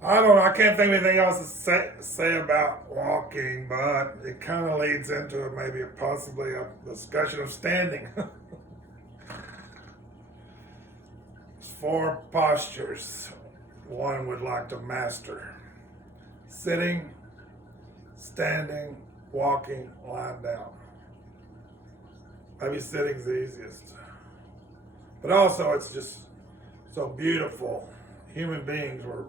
I don't know. I can't think of anything else to say about walking, but it kind of leads into maybe possibly a discussion of standing. There's four postures one would like to master: sitting, standing, walking, lying down. Maybe sitting's the easiest. But also, it's just so beautiful. Human beings were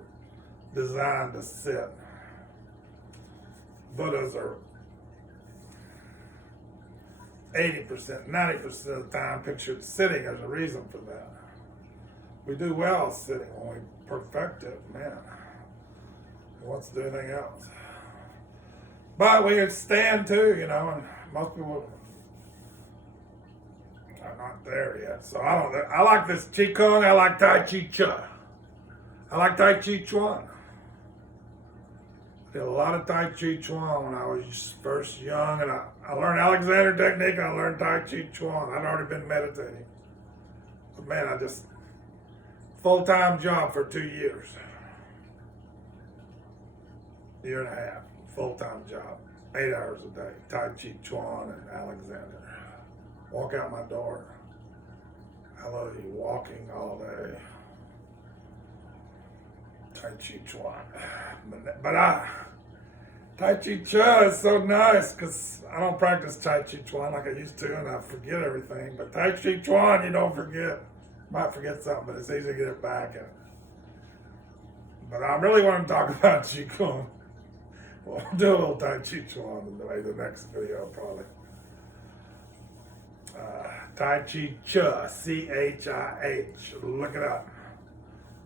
designed to sit. Buddhas are 80%, 90% of the time pictured sitting as a reason for that. We do well sitting when we perfect it, man. Who wants to do anything else? But we can stand too, and most people are not there yet. So I like this Qigong, I like Tai Chi Chih. I like Tai Chi Chuan. I did a lot of Tai Chi Chuan when I was first young, and I learned Alexander technique and I learned Tai Chi Chuan. I'd already been meditating. But man, I just, full-time job for 2 years. Year and a half, full-time job. 8 hours a day, Tai Chi Chuan and Alexander. Walk out my door. I love you walking all day. Tai Chi Chuan. But Tai Chi Chih is so nice because I don't practice Tai Chi Chuan like I used to and I forget everything. But Tai Chi Chuan, you don't forget. Might forget something, but it's easy to get it back. But I really want to talk about Qigong. We'll do a little Tai Chi Chuan in the next video, probably. Tai Chi Chih, C-H-I-H. Look it up.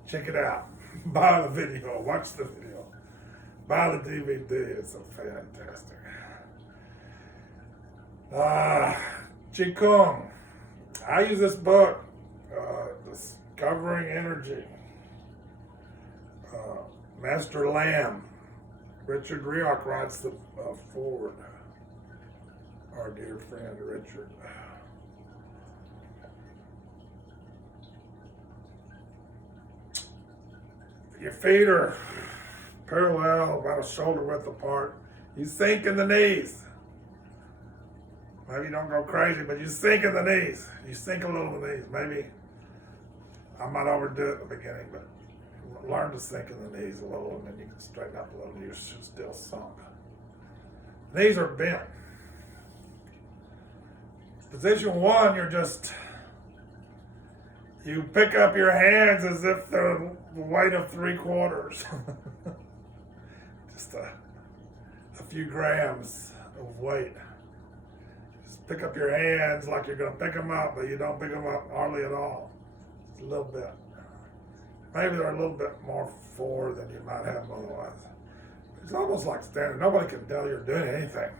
Check it out. Buy the video. Watch the video. Buy the DVD. It's so fantastic. Qigong. I use this book, Discovering Energy. Master Lam. Richard Rioch writes the foreword. Our dear friend Richard. Your feet are parallel, about a shoulder width apart. You sink in the knees. Maybe you don't go crazy, but you sink in the knees. You sink a little in the knees. Maybe I might overdo it at the beginning, but learn to sink in the knees a little, and then you can straighten up a little. You're still sunk. Knees are bent. Position one, you pick up your hands as if they're the weight of 3/4. Just a few grams of weight. Just pick up your hands like you're going to pick them up, but you don't pick them up hardly at all. Just a little bit. Maybe they're a little bit more forward than you might have otherwise. It's almost like standing. Nobody can tell you're doing anything.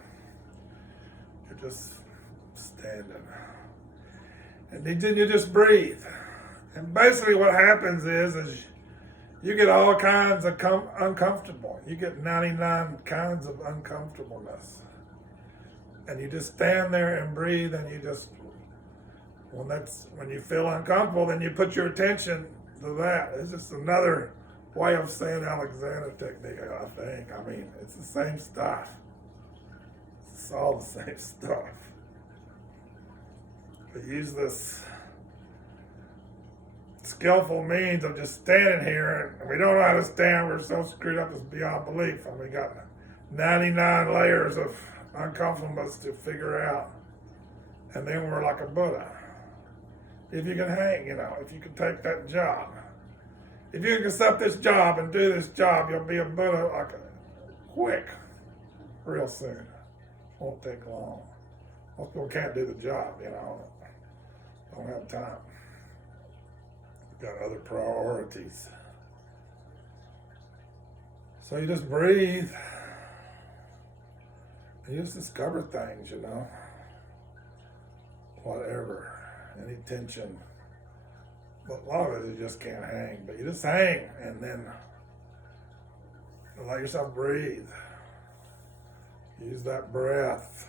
You're just standing. And then you just breathe. And basically what happens is you get all kinds of uncomfortable. You get 99 kinds of uncomfortableness. And you just stand there and breathe, and you just, when you feel uncomfortable, then you put your attention to that. It's just another way of saying Alexander technique, I think. I mean, it's the same stuff. It's all the same stuff. But use this skillful means of just standing here, and we don't know how to stand. We're so screwed up, it's beyond belief. And we got 99 layers of uncomfortableness to figure out. And then we're like a Buddha. If you can hang, if you can take that job. If you can accept this job and do this job, you'll be a Buddha quick, real soon. Won't take long. Most people can't do the job, don't have time. Got other priorities. So you just breathe. You just discover things, whatever, any tension. But a lot of it you just can't hang. But you just hang and then let yourself breathe. Use that breath.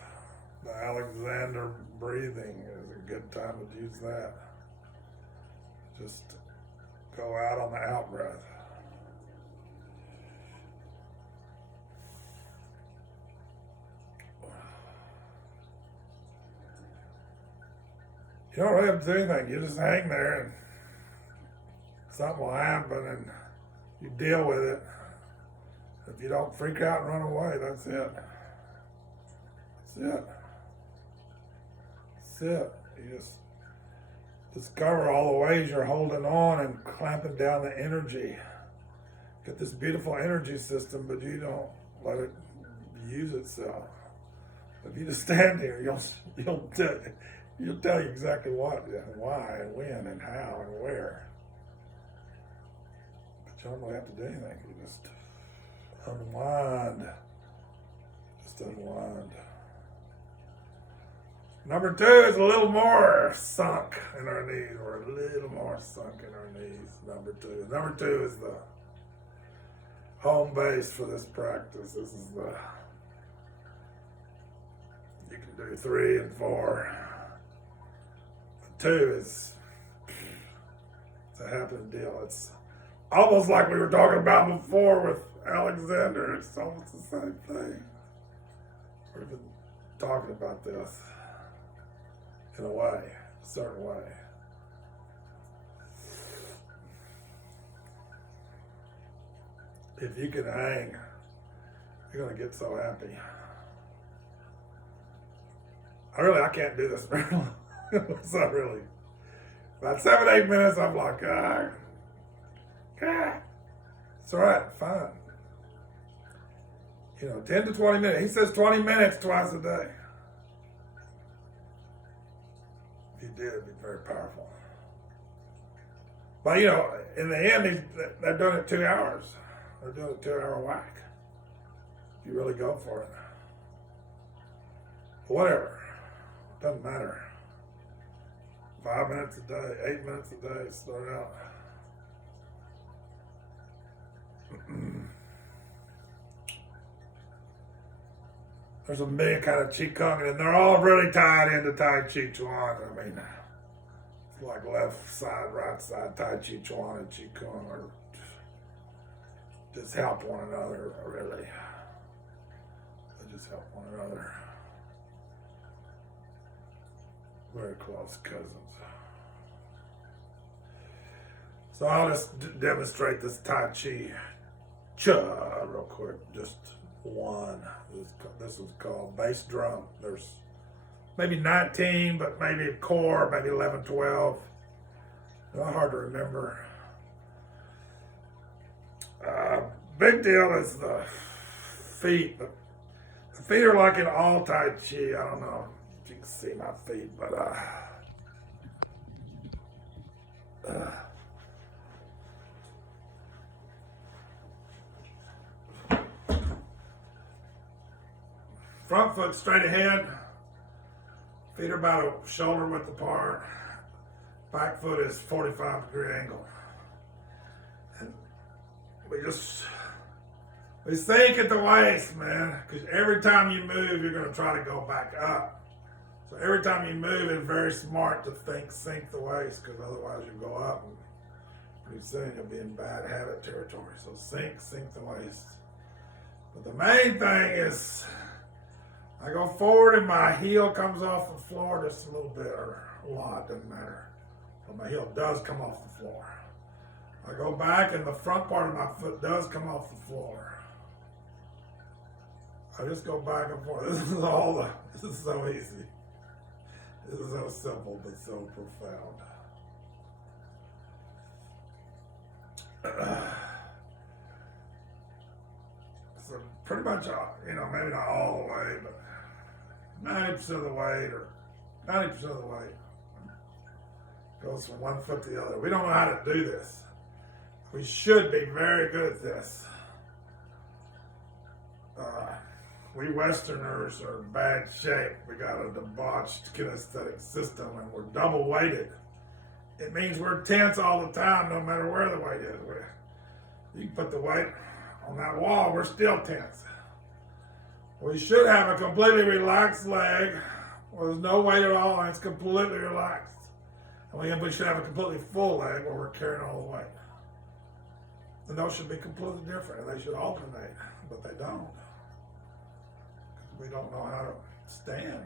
The Alexander breathing is a good time to use that. Just go out on the out breath. You don't really have to do anything. You just hang there and something will happen and you deal with it. If you don't freak out and run away, that's it. That's it. That's it. You just discover all the ways you're holding on and clamping down the energy. Get this beautiful energy system, but you don't let it use itself. If you just stand here, you'll tell you exactly what and why and when and how and where. But you don't really have to do anything. You just unwind. Just unwind. Number 2 is a little more sunk in our knees. We're a little more sunk in our knees. Number 2. Number 2 is the home base for this practice. This is the, you can do 3 and 4. The 2 is, it's a happening deal. It's almost like we were talking about before with Alexander. It's almost the same thing. We've been talking about this in a way, a certain way. If you can hang, you're gonna get so happy. I can't do this very long. It's not really. About 7-8 minutes, I'm like, it's all right, fine. 10 to 20 minutes. He says 20 minutes twice a day. If you did, it'd be very powerful. But in the end, they're doing it 2 hours. They're doing a 2-hour whack. If you really go for it. Whatever. Doesn't matter. 5 minutes a day, 8 minutes a day, start out. There's a million kind of Qigong, and they're all really tied into Tai Chi Chuan. I mean, it's like left side, right side, Tai Chi Chuan and Qigong are just help one another, really. They just help one another. Very close cousins. So I'll just demonstrate this Tai Chi Chih real quick. Just one. This is called bass drum. There's maybe 19, but maybe a core, maybe 11, 12. Not hard to remember. Big deal is the feet. The feet are like in all Tai Chi. I don't know if you can see my feet, but front foot straight ahead. Feet are about a shoulder width apart. Back foot is 45-degree angle. And we sink at the waist, man, because every time you move, you're going to try to go back up. So every time you move, it's very smart to sink the waist, because otherwise you go up and pretty soon you'll be in bad habit territory. So sink the waist. But the main thing is, I go forward and my heel comes off the floor just a little bit, or a lot, doesn't matter. But my heel does come off the floor. I go back and the front part of my foot does come off the floor. I just go back and forth. This is so easy. This is so simple, but so profound. So pretty much, maybe not all the way, but 90% of the weight, or 90% of the weight goes from one foot to the other. We don't know how to do this. We should be very good at this. We Westerners are in bad shape. We got a debauched kinesthetic system, and we're double weighted. It means we're tense all the time, no matter where the weight is. You can put the weight on that wall, we're still tense. We should have a completely relaxed leg where there's no weight at all and it's completely relaxed. And we should have a completely full leg where we're carrying all the weight. And those should be completely different, and they should alternate, but they don't. We don't know how to stand.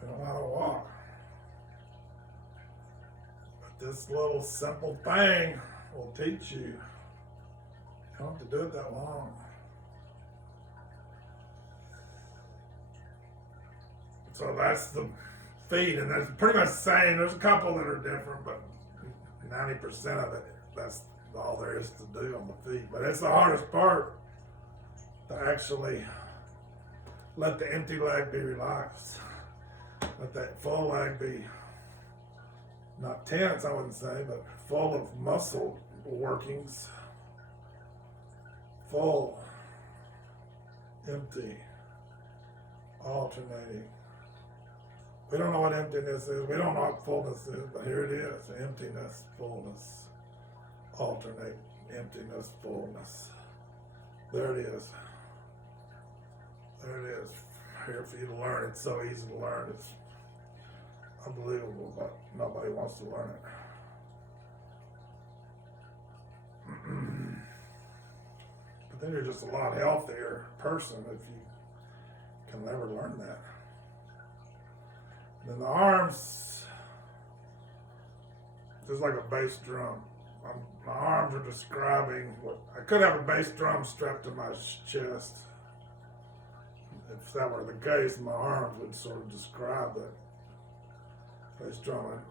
We don't know how to walk. This little simple thing will teach you. You don't have to do it that long. So that's the feet, and that's pretty much the same. There's a couple that are different, but 90% of it, that's all there is to do on the feet. But it's the hardest part, to actually let the empty leg be relaxed. Let that full leg be not tense, I wouldn't say, but full of muscle workings. Full, empty, alternating. We don't know what emptiness is. We don't know what fullness is, but here it is. Emptiness, fullness, alternate, emptiness, fullness. There it is. There it is. Here for you to learn. It's so easy to learn. It's unbelievable, but nobody wants to learn it. But then you're just a lot healthier person if you can never learn that. And then the arms, just like a bass drum. My arms are describing what I could have a bass drum strapped to my chest. If that were the case, my arms would sort of describe that bass drum.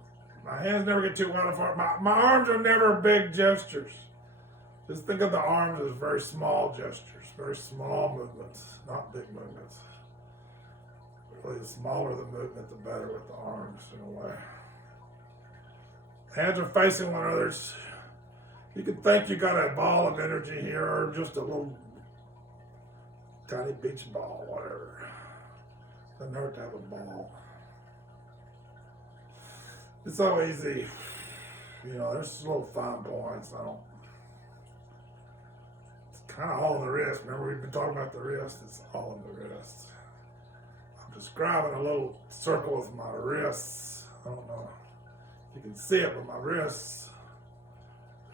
My hands never get too wide apart. My arms are never big gestures. Just think of the arms as very small gestures, very small movements, not big movements. Really, the smaller the movement, the better with the arms in a way. Hands are facing one another. You can think you got a ball of energy here, or just a little tiny beach ball, whatever. Doesn't hurt to have a ball. It's so easy. You know, there's little fine points. It's kind of all in the wrist. Remember, we've been talking about the wrist. It's all in the wrist. I'm describing a little circle with my wrists. I don't know if you can see it, but my wrists